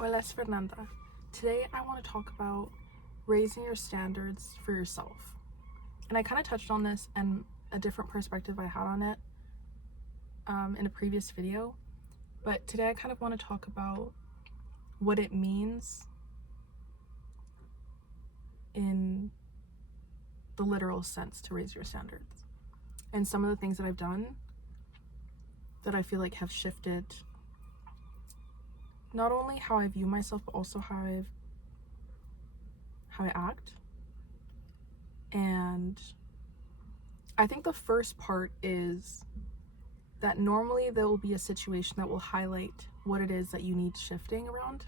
Hola, es Fernanda. Today I want to talk about raising your standards for yourself. And I kind of touched on this and a different perspective I had on it in a previous video. But today I kind of want to talk about what it means in the literal sense to raise your standards. And some of the things that I've done that I feel like have shifted not only how I view myself, but also how I act. And I think the first part is that normally there will be a situation that will highlight what it is that you need shifting around.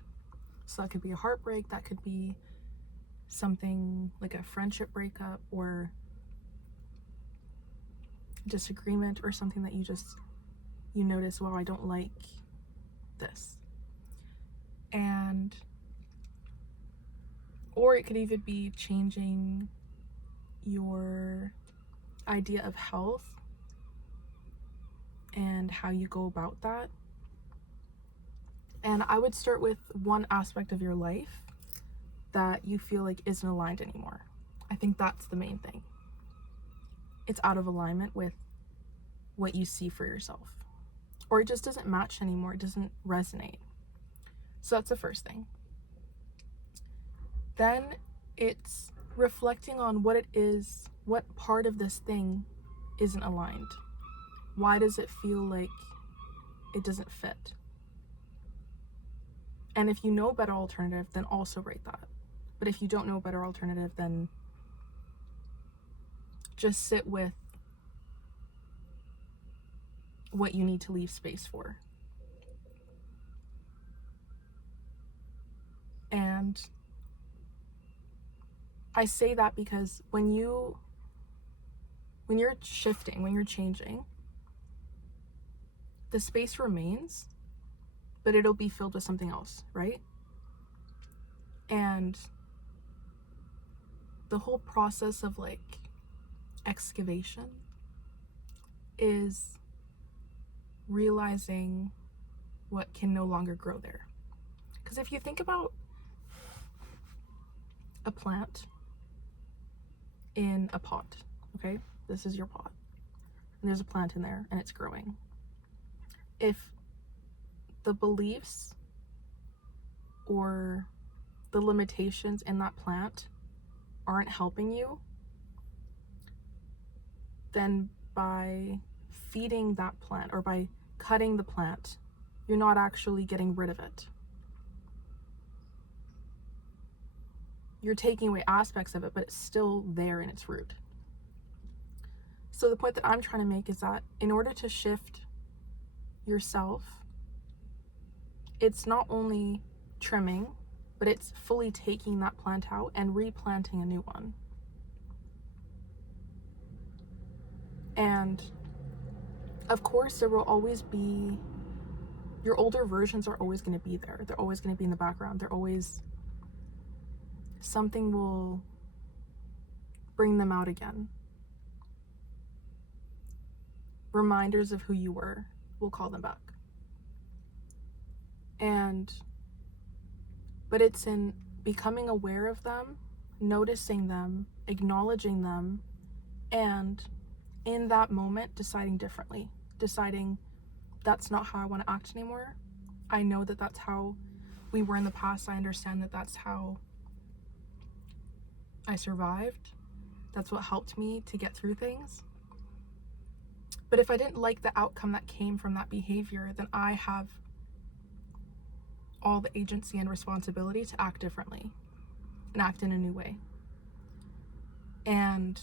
So that could be a heartbreak, that could be something like a friendship breakup or disagreement, or something that you notice, wow, I don't like this. Or it could even be changing your idea of health and how you go about that. And I would start with one aspect of your life that you feel like isn't aligned anymore. I think that's the main thing. It's out of alignment with what you see for yourself, or it just doesn't match anymore. It doesn't resonate. So that's the first thing. Then it's reflecting on what it is, what part of this thing isn't aligned. Why does it feel like it doesn't fit? And if you know a better alternative, then also write that. But if you don't know a better alternative, then just sit with what you need to leave space for. And I say that because when you're shifting, when you're changing, the space remains, but it'll be filled with something else, right? And the whole process of like excavation is realizing what can no longer grow there. Because if you think about a plant in a pot, okay? This is your pot. And there's a plant in there and it's growing. If the beliefs or the limitations in that plant aren't helping you, then by feeding that plant or by cutting the plant, you're not actually getting rid of it. You're taking away aspects of it, but it's still there in its root. So the point that I'm trying to make is that in order to shift yourself, it's not only trimming, but it's fully taking that plant out and replanting a new one. And of course, there will always be, your older versions are always going to be there. They're always going to be in the background. Something will bring them out again. Reminders of who you were will call them back. But it's in becoming aware of them, noticing them, acknowledging them, and in that moment deciding differently, deciding that's not how I want to act anymore. I know that that's how we were in the past. I understand that that's how I survived. That's what helped me to get through things. But if I didn't like the outcome that came from that behavior, then I have all the agency and responsibility to act differently and act in a new way. And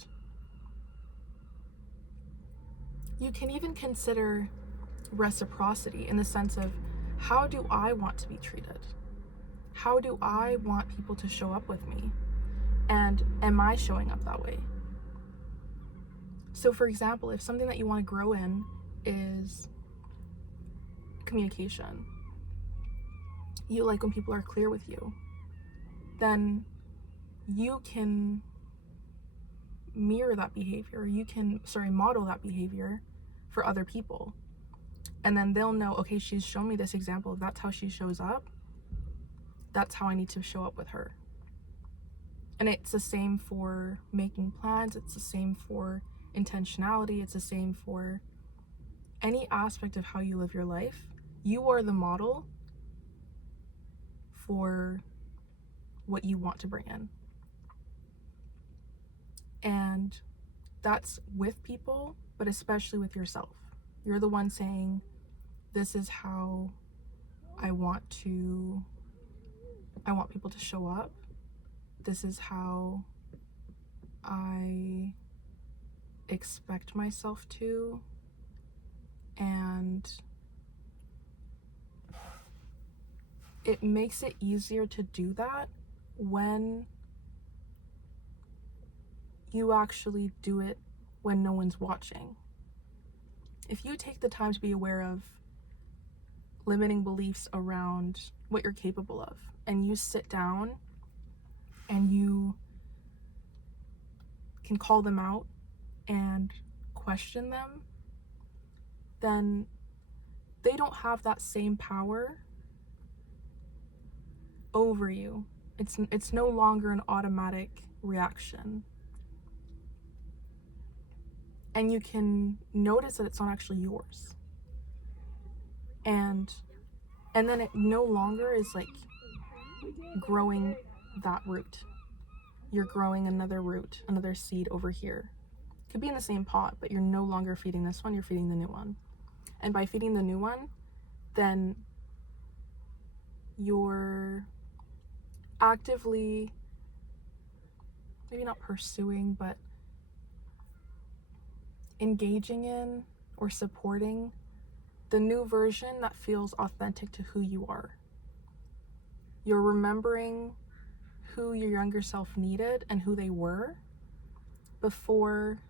you can even consider reciprocity in the sense of, how do I want to be treated? How do I want people to show up with me? And am I showing up that way? So for example, if something that you want to grow in is communication, you like when people are clear with you, then you can mirror that behavior. You can, model that behavior for other people. And then they'll know, okay, she's shown me this example. If that's how she shows up, that's how I need to show up with her. And it's the same for making plans. It's the same for intentionality. It's the same for any aspect of how you live your life. You are the model for what you want to bring in. And that's with people, but especially with yourself. You're the one saying, this is how I want people to show up. This is how I expect myself to. And it makes it easier to do that when you actually do it when no one's watching. If you take the time to be aware of limiting beliefs around what you're capable of, and you sit down and you can call them out and question them, then they don't have that same power over you. It's no longer an automatic reaction. And you can notice that it's not actually yours. And then it no longer is like growing that root. You're growing another root, another seed over here. Could be in the same pot, but you're no longer feeding this one, you're feeding the new one. And by feeding the new one, then you're actively, maybe not pursuing, but engaging in or supporting the new version that feels authentic to who you are. You're remembering who your younger self needed and who they were before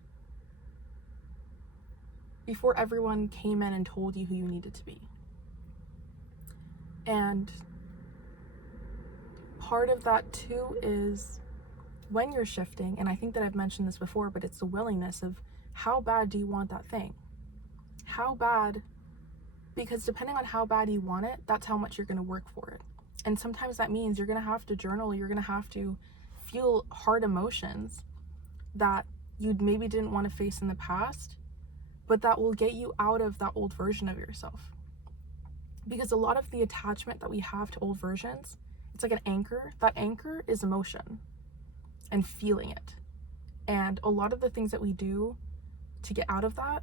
everyone came in and told you who you needed to be. And part of that too is when you're shifting, and I think that I've mentioned this before, but it's the willingness of how bad do you want that thing? How bad? Because depending on how bad you want it, that's how much you're going to work for it. And sometimes that means you're going to have to journal, you're going to have to feel hard emotions that you maybe didn't want to face in the past, but that will get you out of that old version of yourself. Because a lot of the attachment that we have to old versions, it's like an anchor. That anchor is emotion and feeling it. And a lot of the things that we do to get out of that,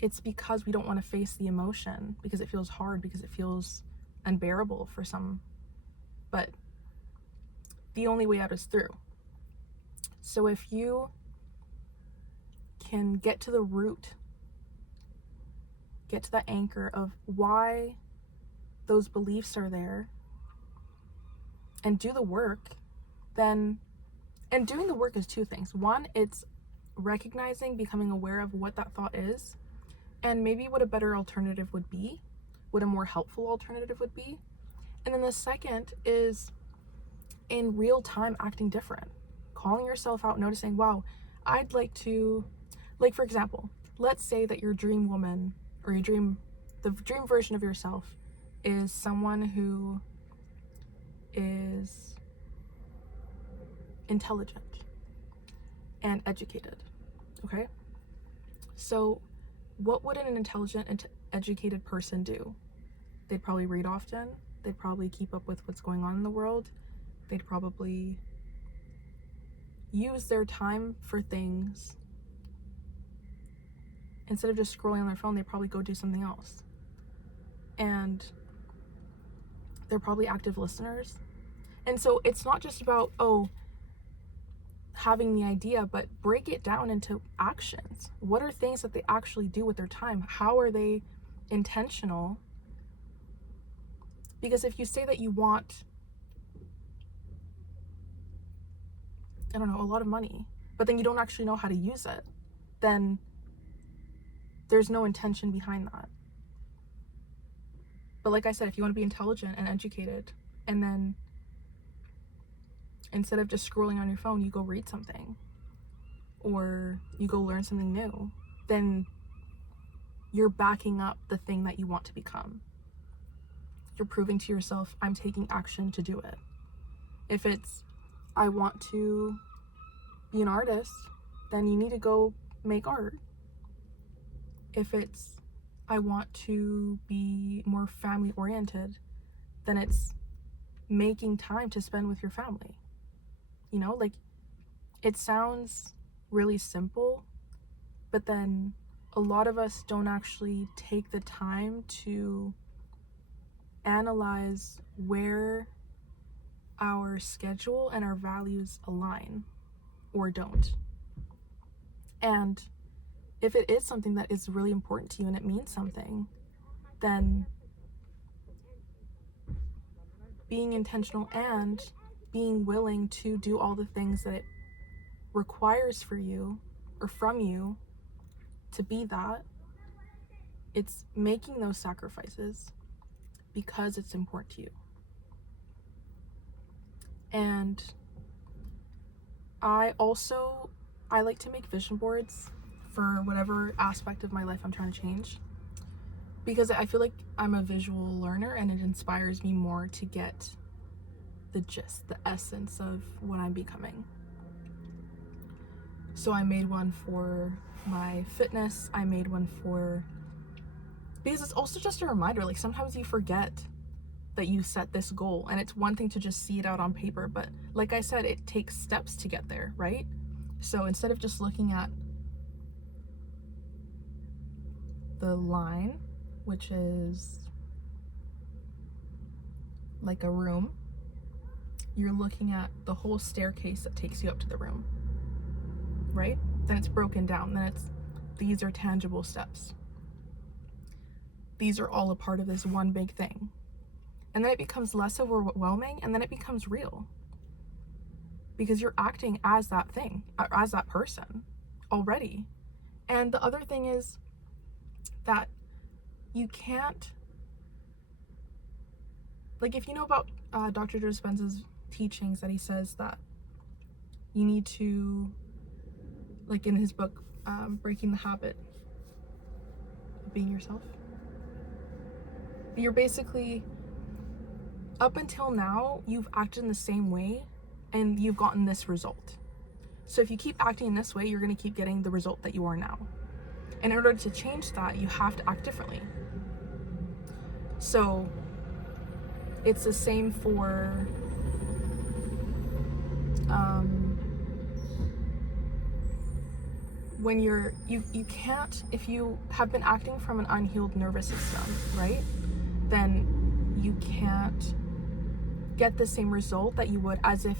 it's because we don't want to face the emotion, because it feels hard, because it feels unbearable for some. But the only way out is through. So if you can get to the root, get to the anchor of why those beliefs are there, and do the work, then, and doing the work is two things. One, it's recognizing, becoming aware of what that thought is, and maybe what a better alternative would be, what a more helpful alternative would be. And then the second is in real time acting different, calling yourself out, noticing, wow, I'd like to, like for example, let's say that your dream woman or the dream version of yourself is someone who is intelligent and educated, okay? So what would an intelligent and educated person do? They'd probably read often. They'd probably keep up with what's going on in the world. They'd probably use their time for things. Instead of just scrolling on their phone, they'd probably go do something else. And they're probably active listeners. And so it's not just about, having the idea, but break it down into actions. What are things that they actually do with their time? How are they intentional? Because if you say that you want, I don't know, a lot of money, but then you don't actually know how to use it, then there's no intention behind that. But like I said, if you want to be intelligent and educated, and then instead of just scrolling on your phone, you go read something, or you go learn something new, then you're backing up the thing that you want to become. you're proving to yourself, I'm taking action to do it. If it's, I want to be an artist, then you need to go make art. If it's, I want to be more family oriented, then it's making time to spend with your family. You know, like, it sounds really simple, but then a lot of us don't actually take the time to analyze where our schedule and our values align or don't. And if it is something that is really important to you and it means something, then being intentional and being willing to do all the things that it requires for you or from you to be that, it's making those sacrifices because it's important to you. And I like to make vision boards for whatever aspect of my life I'm trying to change, because I feel like I'm a visual learner and it inspires me more to get the gist, the essence of what I'm becoming. So I made one for my fitness. I made one because it's also just a reminder, like, sometimes you forget that you set this goal, and it's one thing to just see it out on paper, but like I said, it takes steps to get there, right? So instead of just looking at the line, which is like a room, you're looking at the whole staircase that takes you up to the room, right? Then it's broken down. Then these are tangible steps. These are all a part of this one big thing. And then it becomes less overwhelming, and then it becomes real. Because you're acting as that thing, as that person already. And the other thing is that you can't, like, if you know about Dr. Joe Dispenza's teachings, that he says that you need to, like in his book, Breaking the Habit of Being Yourself, you're basically, up until now, you've acted in the same way and you've gotten this result. So if you keep acting in this way, you're going to keep getting the result that you are now. And in order to change that, you have to act differently. So it's the same for when you can't, if you have been acting from an unhealed nervous system, right, then you can't get the same result that you would as if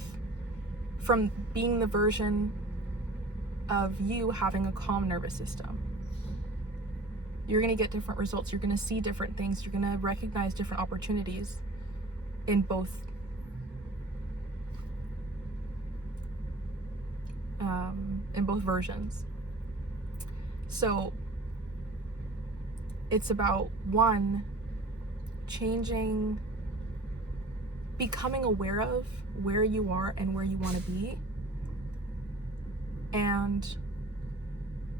from being the version of you having a calm nervous system. You're going to get different results. You're going to see different things. You're going to recognize different opportunities in both versions. So it's about, one, becoming aware of where you are and where you want to be, and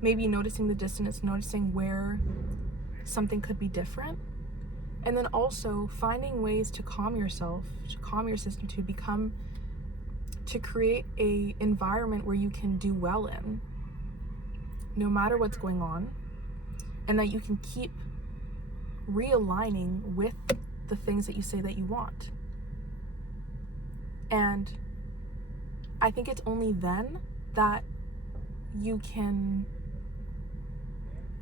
maybe noticing the dissonance, noticing where something could be different, and then also finding ways to calm yourself, to calm your system, to create a environment where you can do well in, no matter what's going on, and that you can keep realigning with the things that you say that you want. And I think it's only then that you can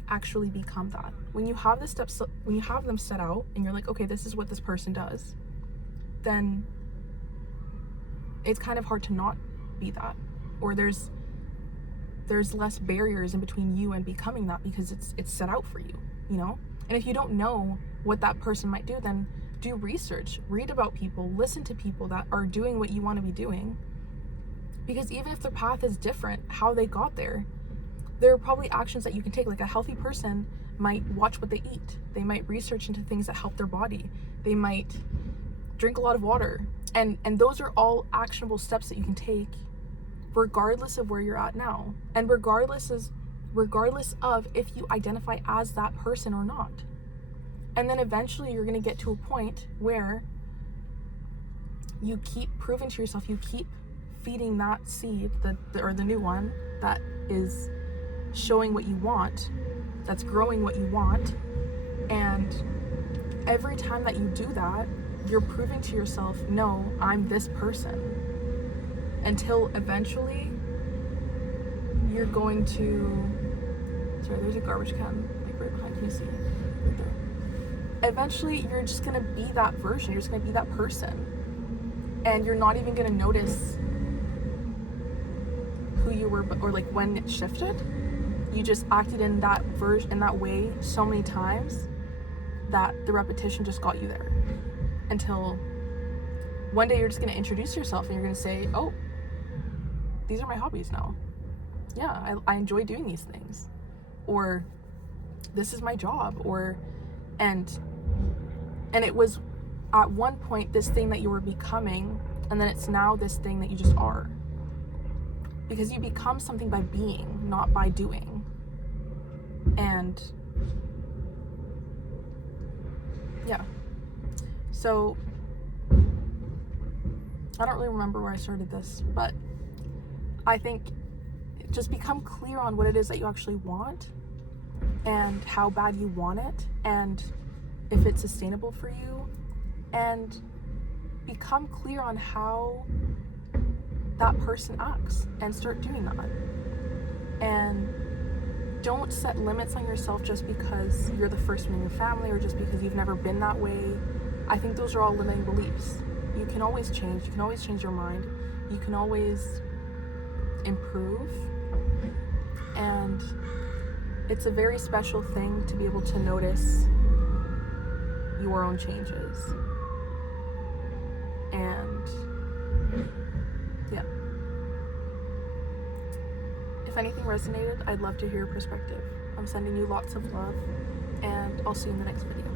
actually become that. When you have the steps, when you have them set out and you're like, okay, this is what this person does, then it's kind of hard to not be that. Or there's less barriers in between you and becoming that, because it's set out for you, you know? And if you don't know what that person might do, then do research, read about people, listen to people that are doing what you want to be doing. Because even if their path is different, how they got there are probably actions that you can take. Like, a healthy person might watch what they eat. They might research into things that help their body. They might drink a lot of water. And those are all actionable steps that you can take regardless of where you're at now. And regardless of if you identify as that person or not. And then eventually you're going to get to a point where you keep proving to yourself, you keep feeding that seed, or the new one that is showing what you want, that's growing what you want. And every time that you do that, you're proving to yourself, no, I'm this person. Until eventually you're going to, sorry, there's a garbage can like right behind you, see it right there. Eventually you're just gonna be that version, you're just gonna be that person. And you're not even gonna notice who you were, or like when it shifted. You just acted in that version, in that way so many times that the repetition just got you there. Until one day you're just gonna introduce yourself and you're gonna say, oh, these are my hobbies now. Yeah, I enjoy doing these things. Or this is my job. Or, and it was at one point this thing that you were becoming, and then it's now this thing that you just are. Because you become something by being, not by doing. And yeah. So I don't really remember where I started this, but I think just become clear on what it is that you actually want and how bad you want it, and if it's sustainable for you, and become clear on how that person acts and start doing that. And don't set limits on yourself just because you're the first one in your family or just because you've never been that way. I think those are all limiting beliefs. You can always change. You can always change your mind. You can always improve. And it's a very special thing to be able to notice your own changes. And yeah. If anything resonated, I'd love to hear your perspective. I'm sending you lots of love, and I'll see you in the next video.